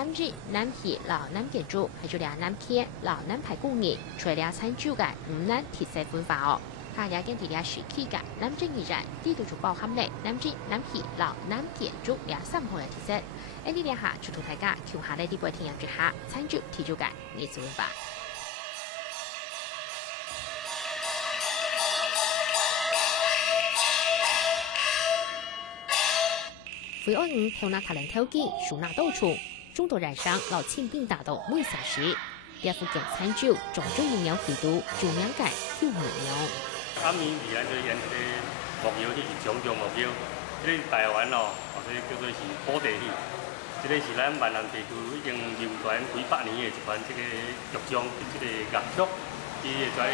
南日、南喜、老南建筑，还有俩南片、老南排工业，除了参照嘅南特色文化哦。他也跟地俩时期嘅南正艺人，地度就包含咧南日、南喜、老南建筑俩三項嘅特色。喺呢啲下，出圖大家橋下呢啲背天入之下，參照提早嘅藝術文化。菲奥五跳那卡人跳機，數那到處，中度燃傷老千兵達到每小時。啲附近參照種種營養肥度，做名界跳唔樣。暗暝而咱就演一個木謠，就是種種木謠。這個台灣哦，或者叫做是布袋戲，這個是咱閩南地區已經流傳幾百年的一款這個樂章，這個樂曲，伊會在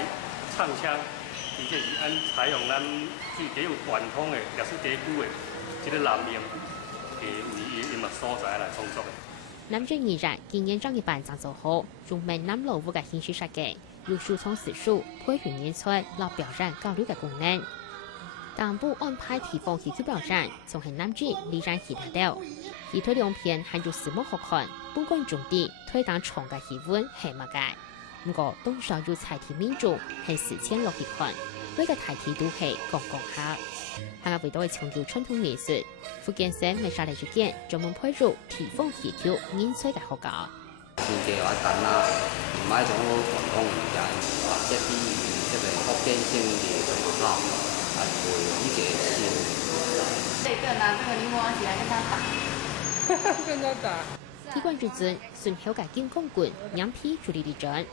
唱腔，而且是按採用咱最幾有傳統的歷史地區的這個南音嘅為音樂所在來創作的。南正藝人今年將一版創作好，用閩南老舞嘅形式設計。有輸從史書、配合演出、落表演交流嘅功能。當部安排地方戲曲表演，從係南日依然其他掉。而推兩片係用視目學看，本觀眾啲推當長嘅氣氛係乜嘅？不過東少要採題民眾係4000落去看，呢個題題都係講下。下個回到係強調傳統藝術，福建省未沙嚟事件專門配入地方戲曲演出嘅學校。先嘅話等啦，唔係一種傳統語言，或者啲即係福建省嘅學校，培養呢個先。這個呢，這個檸檬起來跟他打，跟他打。機關至尊，順口嘅經公館，兩批處理地震，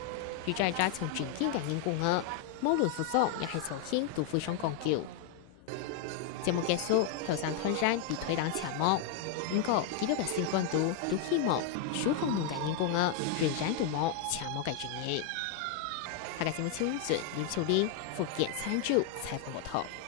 而在揸從正經嘅人工額，無論服裝也係重慶都非常講究。節目結束，後生突然被推檔前幕。不過，幾多個新冠都希望數項目嘅人工額仍然都冇前幕嘅專業。下個節目超準，葉超玲福建參照採訪報道。